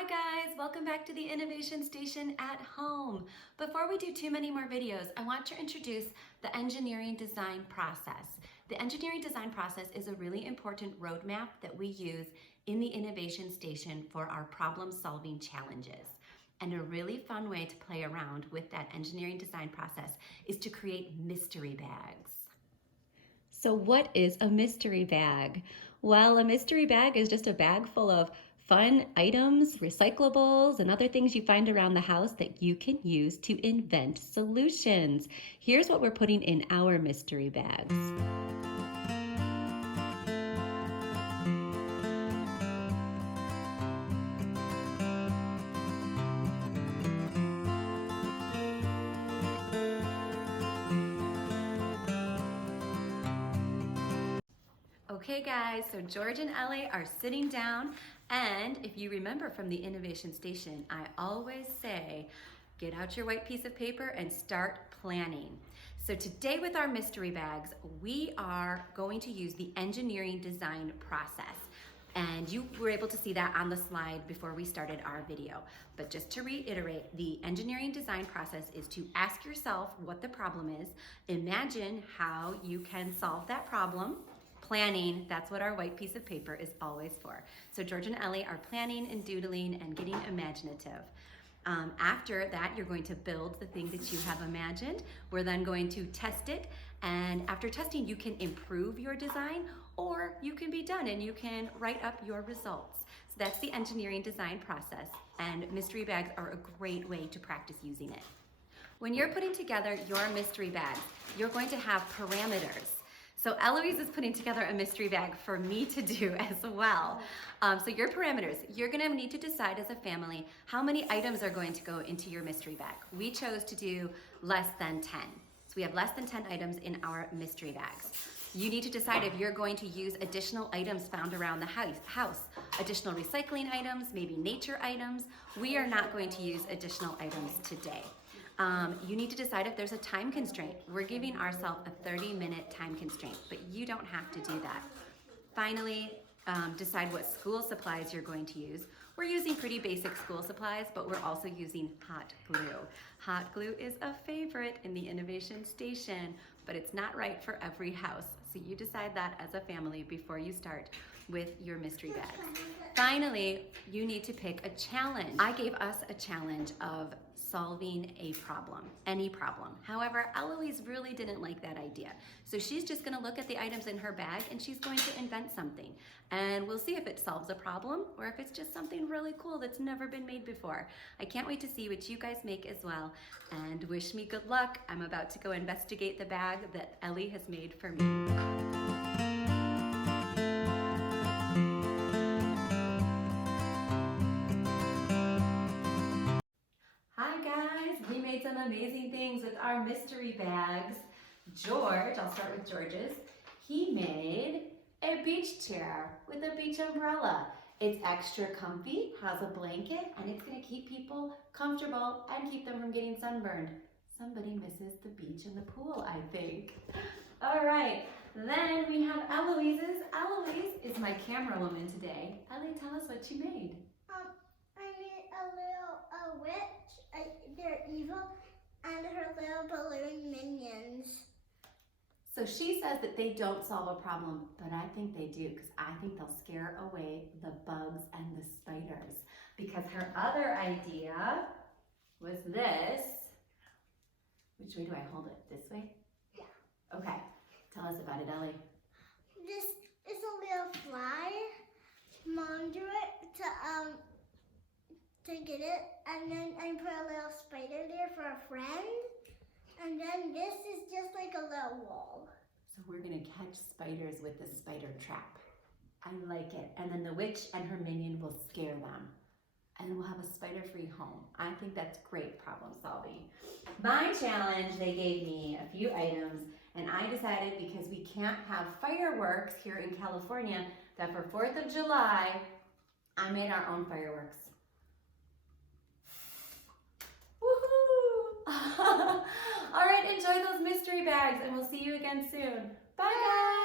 Hi guys, welcome back to the Innovation Station at home. Before we do too many more videos, I want to introduce the engineering design process. The engineering design process is a really important roadmap that we use in the Innovation Station for our problem-solving challenges. And a really fun way to play around with that engineering design process is to create mystery bags. So what is a mystery bag? Well, a mystery bag is just a bag full of fun items, recyclables, and other things you find around the house that you can use to invent solutions. Here's what we're putting in our mystery bags. Okay guys, so George and Ellie are sitting down, and if you remember from the Innovation Station, I always say, get out your white piece of paper and start planning. So today with our mystery bags, we are going to use the engineering design process. And you were able to see that on the slide before we started our video. But just to reiterate, the engineering design process is to ask yourself what the problem is, imagine how you can solve that problem. Planning, that's what our white piece of paper is always for. So George and Ellie are planning and doodling and getting imaginative. After that, you're going to build the thing that you have imagined. We're then going to test it, and after testing, you can improve your design, or you can be done and you can write up your results. So that's the engineering design process, and mystery bags are a great way to practice using it. When you're putting together your mystery bags, you're going to have parameters. So Eloise is putting together a mystery bag for me to do as well. So your parameters, you're gonna need to decide as a family how many items are going to go into your mystery bag. We chose to do less than 10. So we have less than 10 items in our mystery bags. You need to decide if you're going to use additional items found around the house, additional recycling items, maybe nature items. We are not going to use additional items today. You need to decide if there's a time constraint. We're giving ourselves a 30-minute time constraint, but you don't have to do that. Finally, decide what school supplies you're going to use. We're using pretty basic school supplies, but we're also using hot glue. Hot glue is a favorite in the Innovation Station, but it's not right for every house. So you decide that as a family before you start with your mystery bags. Finally, you need to pick a challenge. I gave us a challenge of solving a problem, any problem. However, Eloise really didn't like that idea. So she's just gonna look at the items in her bag and she's going to invent something. And we'll see if it solves a problem or if it's just something really cool that's never been made before. I can't wait to see what you guys make as well. And wish me good luck. I'm about to go investigate the bag that Ellie has made for me. We made some amazing things with our mystery bags. George, I'll start with George's. He made a beach chair with a beach umbrella. It's extra comfy, has a blanket, and it's gonna keep people comfortable and keep them from getting sunburned. Somebody misses the beach and the pool, I think. All right, then we have Eloise's. Eloise is my camera woman today. Ellie, tell us what you made. I made a witch. They're evil, and her little balloon minions. So she says that they don't solve a problem, but I think they do, because I think they'll scare away the bugs and the spiders. Because her other idea was this. Which way do I hold it? This way? Yeah. Okay, tell us about it, Ellie. This is a little fly. Mom drew it to get it, and then I put a little spider there for a friend, and then this is just like a little wall. So we're gonna catch spiders with the spider trap. I like it. And then the witch and her minion will scare them. And we'll have a spider-free home. I think that's great problem solving. My challenge, they gave me a few items, and I decided because we can't have fireworks here in California, that for 4th of July, I made our own fireworks. All right, enjoy those mystery bags, and we'll see you again soon. Bye, guys.